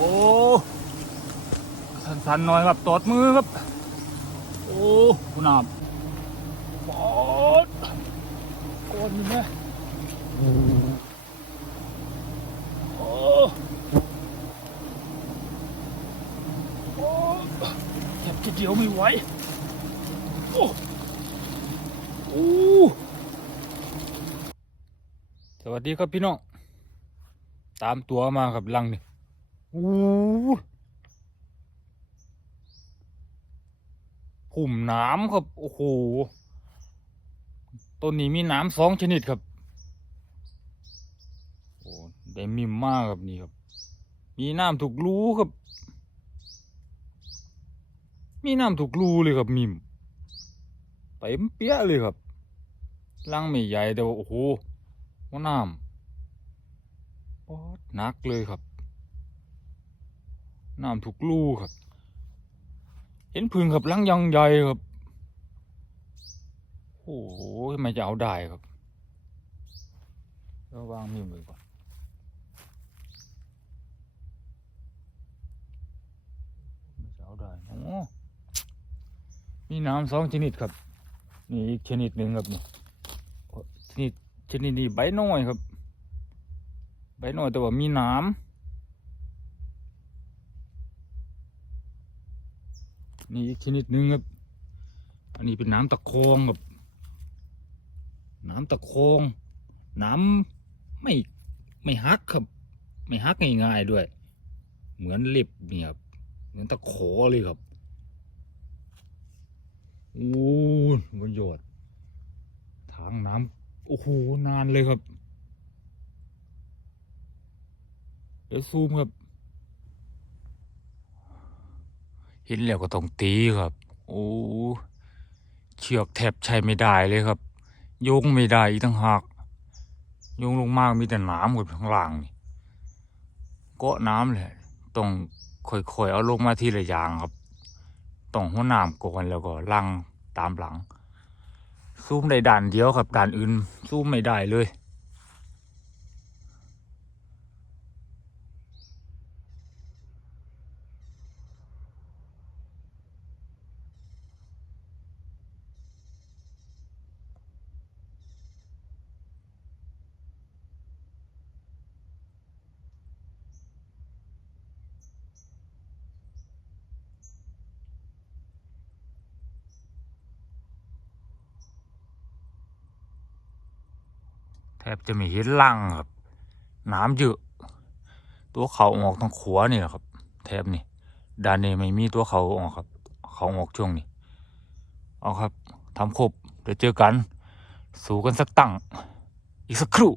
อ้สันๆหน่อยครับตอดมือครับ โอ้คุณน้ำปอดก้อนนี่ไหมโอ้โอ้แคบทีเดียวไม่ไหวโอ้โอ้สวัสดีครับพี่น้อง ตามตัวมาครับลังนี่ อ้หุ่มน้ำครับ โอ้โหต้นนี้มีน้ำสองชนิดครับโอ้ได้มิมมากครับนี่ครับ มีน้ำถูกรูครับ มีน้ำถูกรูเลยครับมิมเต็มเปี้ยเลยครับลังไม่ใหญ่แต่ว่าโอ้โหว่าน้ำปอดนักเลยครับ น้ำถูกลูครับ เห็นพึ่งครับลังยังใหญ่ครับ โอ้โหทำไมจะเอาได้ครับระวางมีมือก่อนไม่จะเอาได้โอ้มีน้ำสองชนิดครับ นี่อีกชนิดหนึ่งครับนี่ชนิดชนิดนี้ใบน้อยครับ ใบหน่อยแต่ว่ามีน้ำ นี่อีกชนิดหนึ่งครับ อันนี้เป็นน้ำตะโคงครับ น้ำตะโคง น้ำไม่ไม่ฮักครับ ไม่ฮักง่ายๆด้วย เหมือนเล็บเนี่ยครับเหมือนตะโขเลยครับโอ้ยประโยชน์ทางน้ำโอ้โหนานเลยครับ เดี๋ยวซูมครับ เห็นแล้วก็ต้องตีครับ โอ้เชือกแทบใช้ไม่ได้เลยครับ โยงไม่ได้อีกทั้งหากโยงลงมากมีแต่น้ำกับข้างล่างนี่เกาะน้ำเลยต้องค่อยๆเอาลงมาทีละอย่างครับต้องหัวน้ำก่อนแล้วก็ลังตามหลัง ซูมได้ด่านเดียวครับด่านอื่นซูมไม่ได้เลย บจะไม่เห็นลังครับ น้ำเยอะ ตัวเขาออกทางขวานี่แหละครับแทบนี่ด้านนี้ไม่มีตัวเขาออกครับ เขาออกช่วงนี้เอาครับทำครบเดี๋ยวเจอกัน สู้กันสักตั้ง อีกสักครู่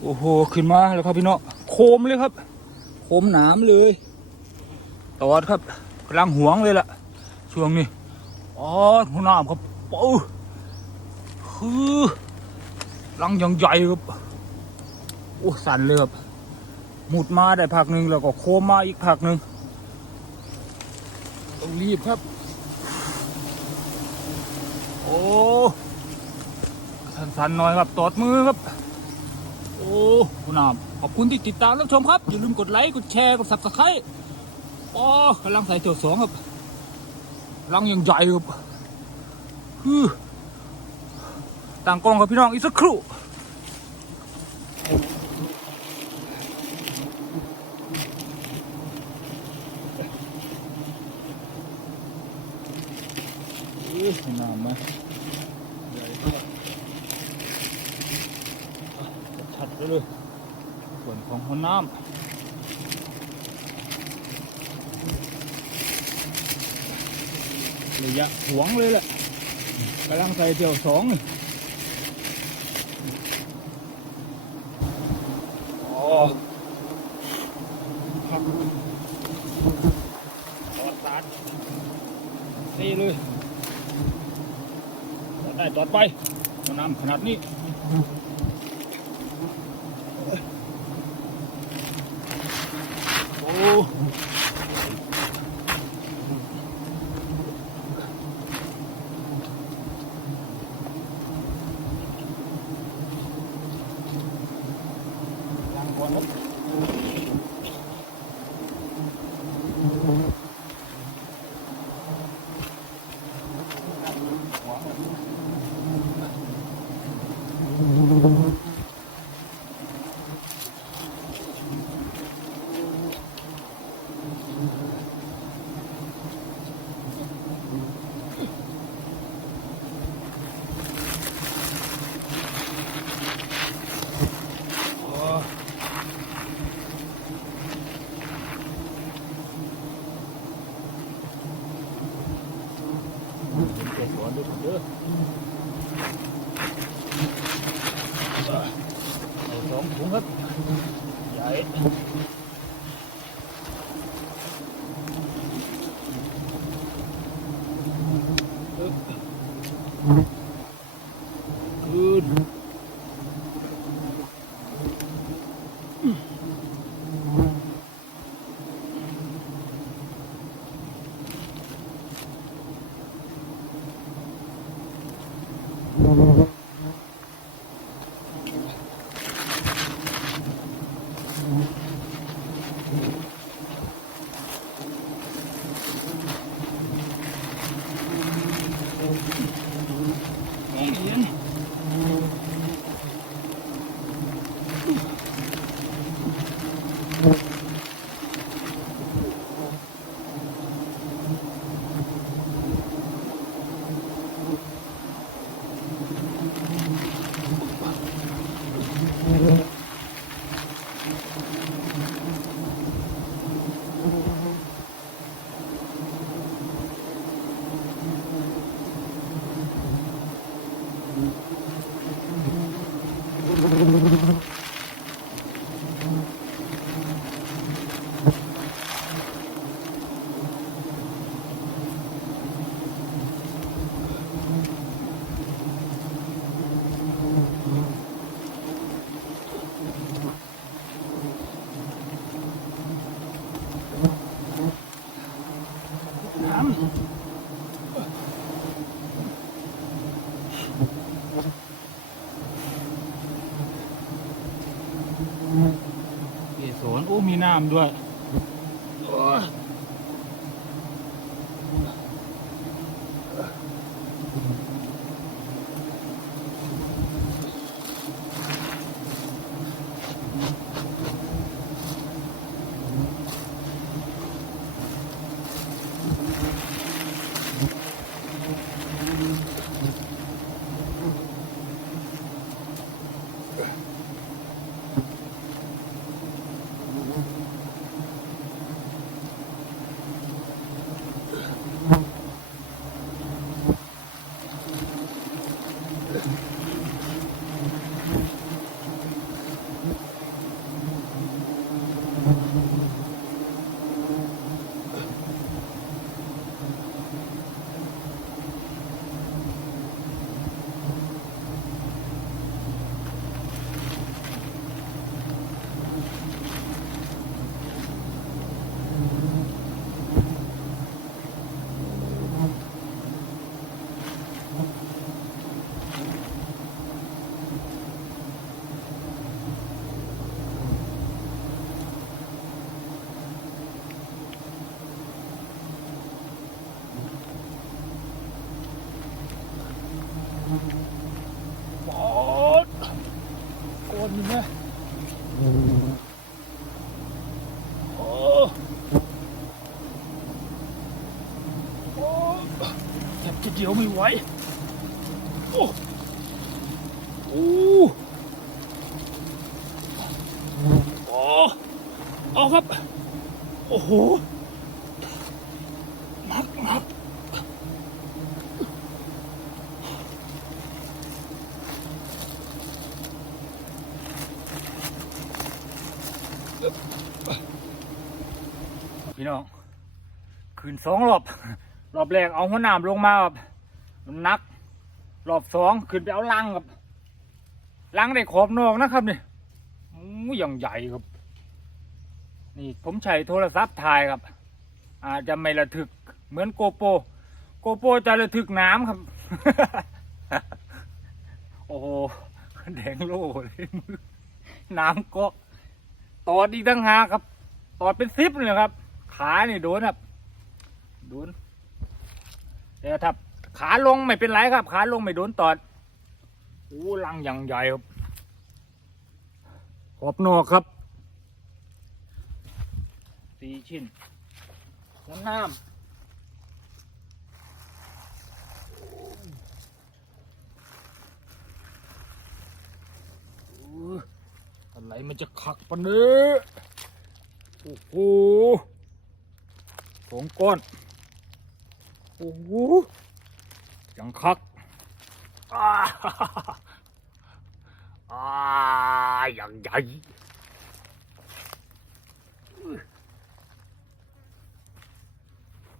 โอ้โห ขึ้นมาแล้วครับพี่น้องโคมเลยครับ โคมหนามเลยตอดครับกำลังหวงเลยล่ะ ช่วงนี้อ๋อหัวหน้ำครับปูคือ ลังยังใหญ่ครับโอ้สันเลยครับหมุดมาได้ผักหนึ่งแล้วก็โคมมาอีกผักหนึ่งต้องรีบครับ โอ้สั่นๆหน่อยครับตอดมือครับ โอ้คุณนามขอบคุณที่ติดตามรับชมครับ อย่าลืมกดไลค์กดแชร์กด subscribe อ๋อกำลังใส่เที่ยวสองครับลังยังใหญ่ครับฮือ ต่างกล้องกับพี่น้องอีกสักครู่น้ำมใหญ่มากชัดเลยส่วนของหัวน้ำระยะหวงเลยแหละกำลังใส่เที่ยวสองนี่ ออกตอดตัดนี่เลยตอดได้ตอดไปเอาน้ำขนาดนี้โอ้ ร้อนด้วยเด้อเอาสองถุงครับ ใหญ่อึ๊บขึ้น มองเห็นน้ำ เกสรโอ้มีน้ำด้วยโอ้ยปอดโกนนี่นะโอ้โอ้แทบจะเดี ยวไม่ไหว โอ้โอ้โอ้เอาครับ โอ้โหนักนักพี่น้องคืนสองรอบ รอบแรกเอาหัวหนามลงมาแบบ มันนักรอบสองขึ้นไปเอาลังครับลังได้ขอบนอกนะครับนี่อู้อย่างใหญ่ครับ นี่ผมใช้โทรศัพท์ถ่ายครับ อาจจะไม่ระทึกเหมือนโกโป โกโปจะระทึกน้ำครับ โอ้โหแดงโล่เลยมือน้ำก็ตอดอีกตั้งหากครับ ตอดเป็นซิปเลยครับ ขานี่โดนครับ โดนแต่ถ้า ขาลงไม่เป็นไรครับ ขาลงไม่โดนตอดโอ้ลังอย่างใหญ่ครับขอบนอกครับสี่ชิ้นน้ำน้ำอะไรมันจะขักปะเนื้อโอ้โหสองก้อน โอ้โห ยังคักอ้าอ้าอย่างใหญ่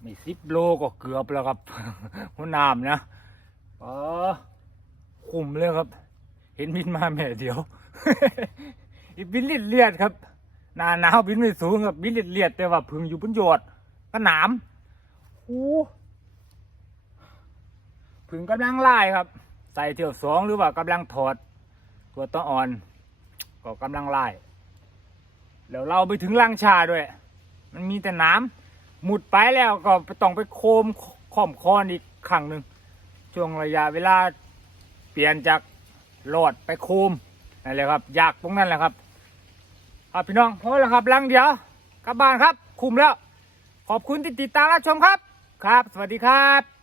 ไม่สิบโลก็เกือบแล้วครับหัวน้ำนะเออคุมเลยครับ เห็นบินมาแม่เดียวอีบินเลียดเลียดครับหนาหนาวบินไม่สูงครับบินเลียดเลียดแต่ว่าพึ่งอยู่บนยอดก็หนามโอ้ พึ่งกำลังไล่ครับ ใส่เที่ยวสองหรือว่ากำลังถอด ตัวต้ออ่อน ก็กำลังไล่แล้วเราไปถึงลังชาด้วย มันมีแต่น้ำหมุดไปแล้วก็ไปต้องไปโคมข่อมคอนอีกครั้งหนึ่งช่วงระยะเวลาเปลี่ยนจากหลอดไปโคมนั่นแหละครับ อยากตรงนั้นแหละครับครับพี่น้องพอแล้วครับลังเดียวกลับบ้านครับ คุมแล้ว ขอบคุณที่ติดตามรับชมครับ ครับ สวัสดีครับ